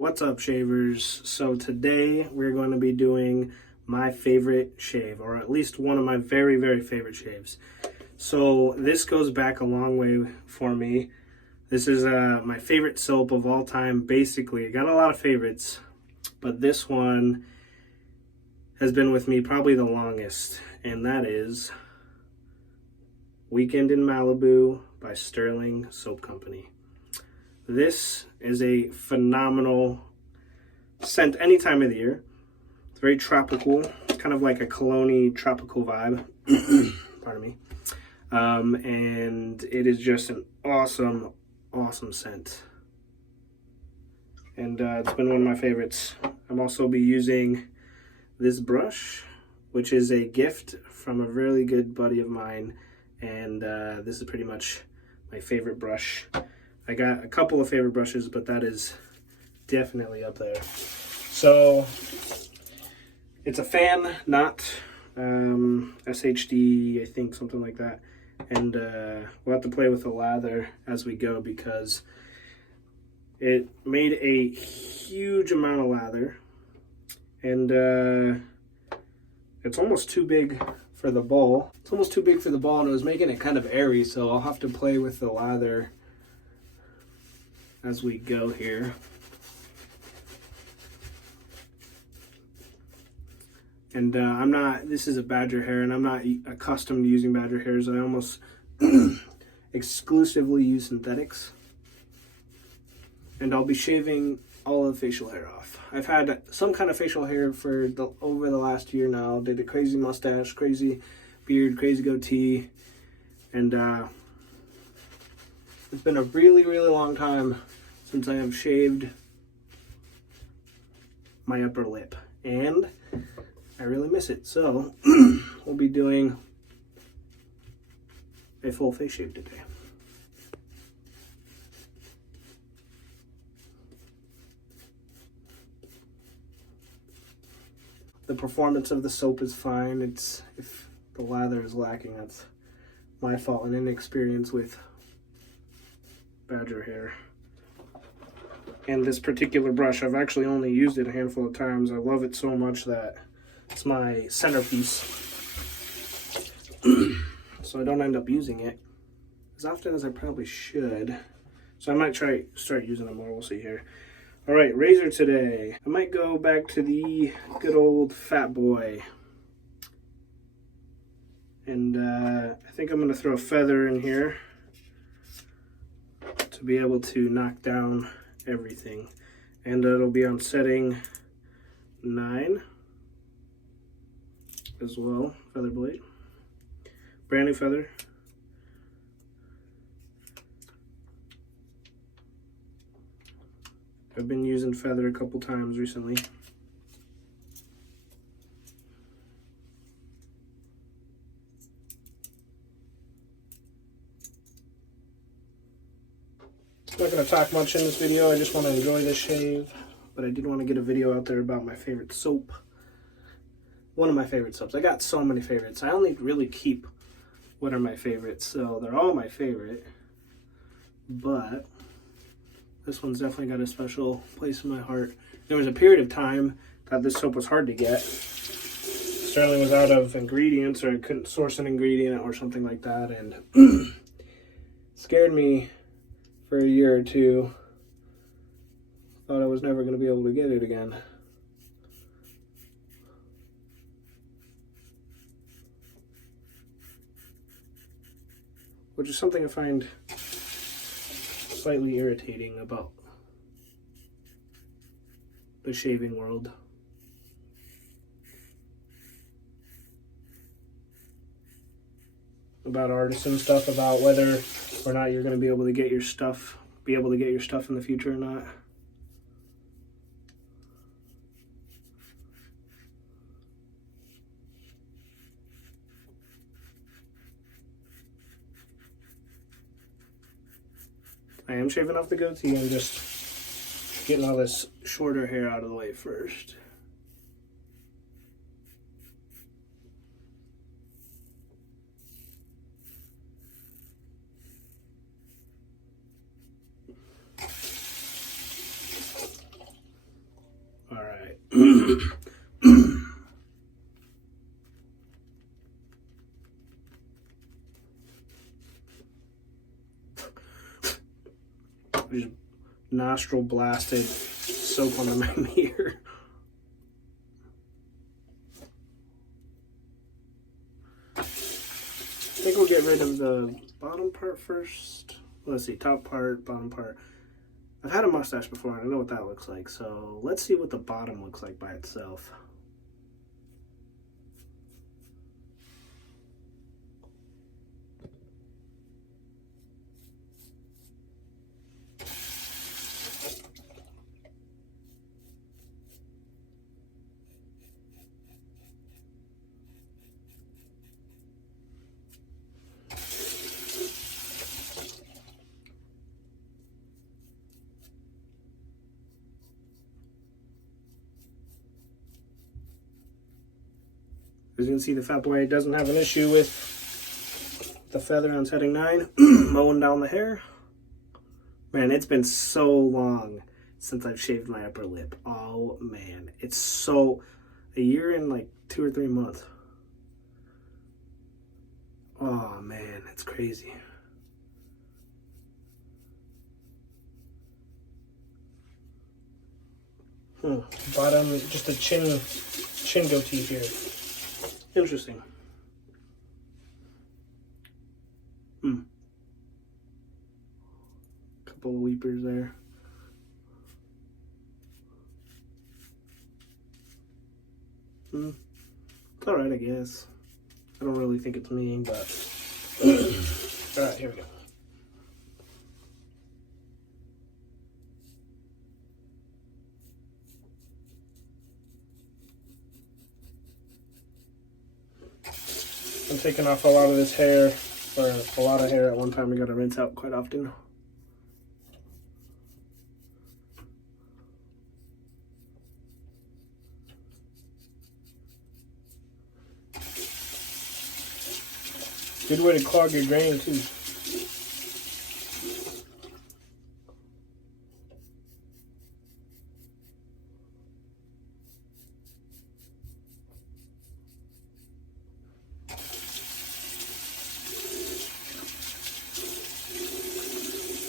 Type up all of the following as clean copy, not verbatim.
What's up, shavers? So today we're going to be doing my favorite shave, or at least one of my very, very favorite shaves. So this goes back a long way for me. This is my favorite soap of all time, basically. I got a lot of favorites, but this one has been with me probably the longest, and that is Weekend in Malibu by Stirling Soap Company. This is a phenomenal scent any time of the year. It's very tropical, kind of like a cologne-y tropical vibe. Pardon me. And it is just an awesome, awesome scent. And it's been one of my favorites. I'm also be using this brush, which is a gift from a really good buddy of mine. And this is pretty much my favorite brush. I got a couple of favorite brushes, but that is definitely up there. So it's a fan knot, SHD, I think, something like that. And we'll have to play with the lather as we go because it made a huge amount of lather. And it's almost too big for the bowl. It's almost too big for the bowl, and it was making it kind of airy, so I'll have to play with the lather as we go here. And this is a badger hair, and I'm not accustomed to using badger hairs. I almost exclusively use synthetics. And I'll be shaving all of the facial hair off. I've had some kind of facial hair for over the last year now. Did a crazy mustache, crazy beard, crazy goatee. And it's been a really, really long time since I have shaved my upper lip. And I really miss it. So we'll be doing a full face shave today. The performance of the soap is fine. It's if the lather is lacking, that's my fault and inexperience with badger hair. And this particular brush, I've actually only used it a handful of times. I love it so much that it's my centerpiece. So I don't end up using it as often as I probably should. So I might start using it more. We'll see here. All right, razor today. I might go back to the good old Fat Boy. And I think I'm going to throw a feather in here to be able to knock down everything. And it'll be on setting 9 as well, feather blade. Brand new feather. I've been using feather a couple times recently. I'm not going to talk much in this video. I just want to enjoy this shave. But I did want to get a video out there about my favorite soap. One of my favorite soaps. I got so many favorites. I only really keep what are my favorites. So they're all my favorite. But this one's definitely got a special place in my heart. There was a period of time that this soap was hard to get. Sterling was out of ingredients, or I couldn't source an ingredient or something like that, and scared me for a year or two. Thought I was never going to be able to get it again. Which is something I find slightly irritating about the shaving world. About artisan stuff, about whether or not you're going to be able to get your stuff in the future or not. I am shaving off the goatee. I'm just getting all this shorter hair out of the way first. Just nostril blasted soap on my mirror. I think we'll get rid of the bottom part first. Let's see, top part, bottom part. I've had a mustache before and I know what that looks like, so let's see what the bottom looks like by itself. As you can see, the Fat Boy doesn't have an issue with the feather on setting 9. Mowing down the hair. Man, it's been so long since I've shaved my upper lip. Oh man, it's so... a year and like 2 or 3 months. Oh man, it's crazy. Bottom, just a chin goatee here. Interesting. Couple of weepers there. It's alright, I guess. I don't really think it's me, but... Alright, here we go. I'm taking off a lot of this hair, or a lot of hair at one time. I gotta rinse out quite often. Good way to clog your drain too.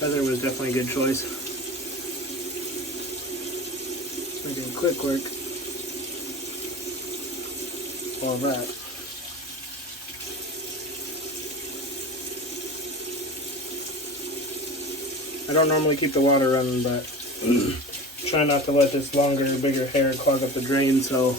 Feather was definitely a good choice. Making quick work. All that. I don't normally keep the water running, but try not to let this longer, bigger hair clog up the drain, so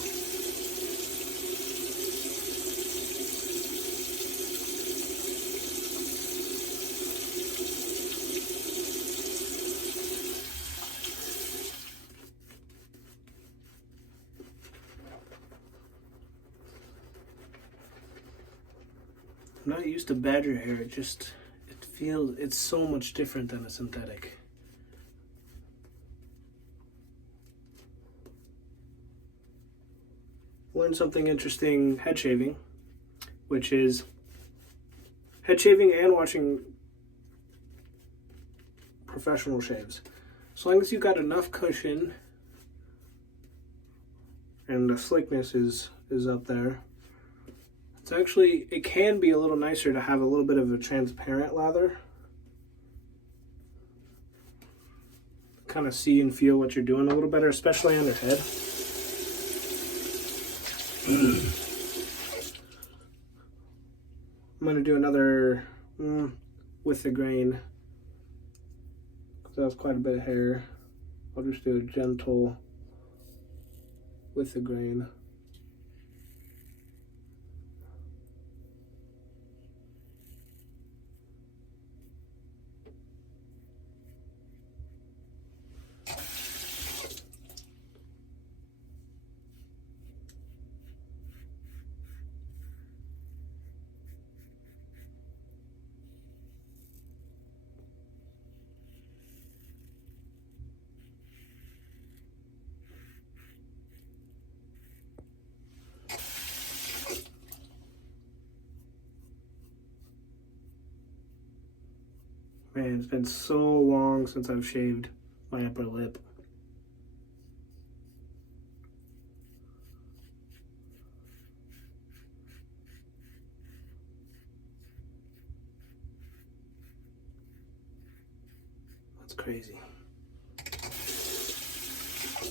I'm not used to badger hair. It's so much different than a synthetic. Learned something interesting head shaving, which is head shaving and watching professional shaves. As long as you've got enough cushion and the slickness is up there, it can be a little nicer to have a little bit of a transparent lather. Kind of see and feel what you're doing a little better, especially on your head. I'm going to do another with the grain, because that was quite a bit of hair. I'll just do a gentle with the grain. Man, it's been so long since I've shaved my upper lip. That's crazy.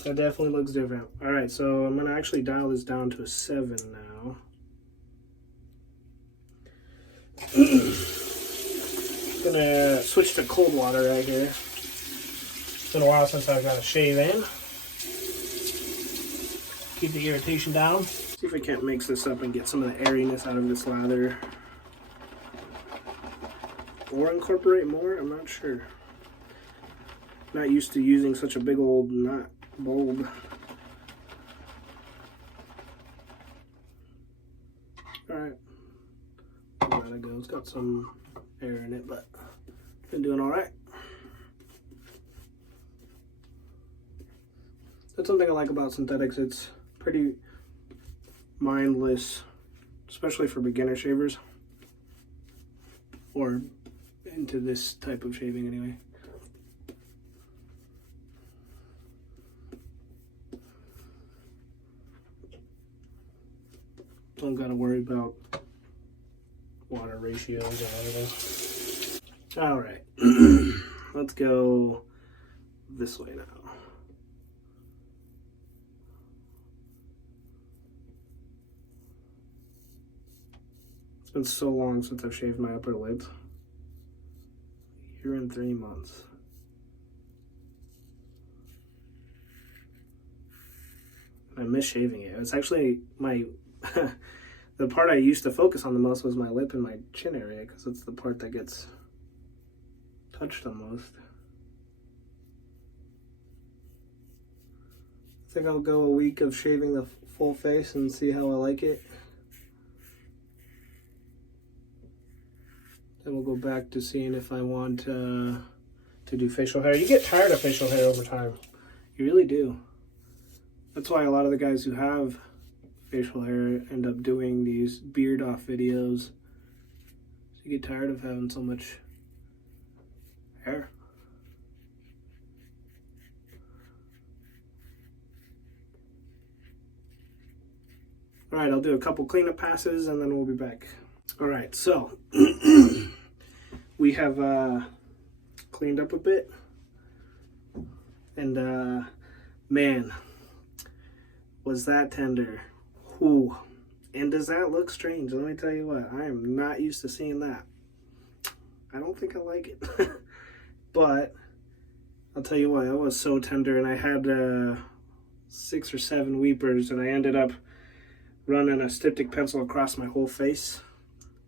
That definitely looks different. All right, so I'm gonna actually dial this down to a 7 now. Gonna switch to cold water right here. It's been a while since I've got a shave in. Keep the irritation down. See if I can't mix this up and get some of the airiness out of this lather. Or incorporate more, I'm not sure. Not used to using such a big old knot bulb. Alright. There it goes. It's got some air in it, but been doing alright. That's something I like about synthetics. It's pretty mindless, especially for beginner shavers. Or into this type of shaving anyway. Don't gotta worry about water ratios and everything. Alright, let's go this way now. It's been so long since I've shaved my upper lip. A year and 3 months. I miss shaving it. It's actually my the part I used to focus on the most was my lip and my chin area, because it's the part that gets touched the most. I think I'll go a week of shaving the full face and see how I like it. Then we'll go back to seeing if I want to do facial hair. You get tired of facial hair over time. You really do. That's why a lot of the guys who have facial hair end up doing these beard off videos. So you get tired of having so much hair. All right, I'll do a couple cleanup passes and then we'll be back. All right, so we have cleaned up a bit, and man, was that tender. Ooh. And does that look strange? Let me tell you what, I am not used to seeing that. I don't think I like it. But I'll tell you what, it was so tender, and I had 6 or 7 weepers, and I ended up running a styptic pencil across my whole face.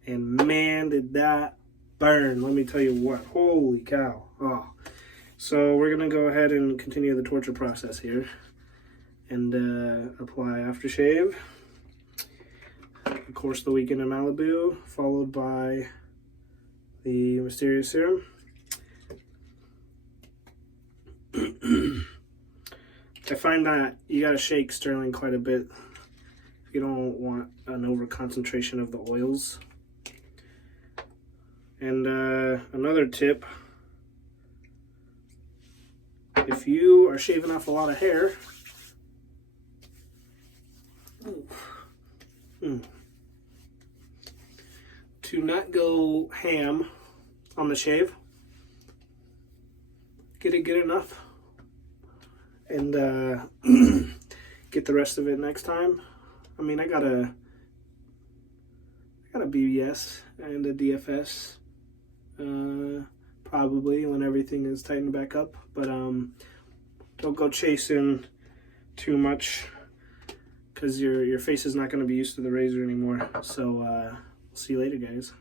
And man, did that burn. Let me tell you what, holy cow. Oh. So we're gonna go ahead and continue the torture process here and apply aftershave. Of course, the weekend in Malibu, followed by the Mysterium serum. I find that you gotta shake Stirling quite a bit. You don't want an over concentration of the oils. And another tip, if you are shaving off a lot of hair, to not go ham on the shave. Get it good enough, and get the rest of it next time. I mean, I got a BBS and a DFS, probably when everything is tightened back up. But don't go chasing too much, because your face is not going to be used to the razor anymore. So see you later, guys.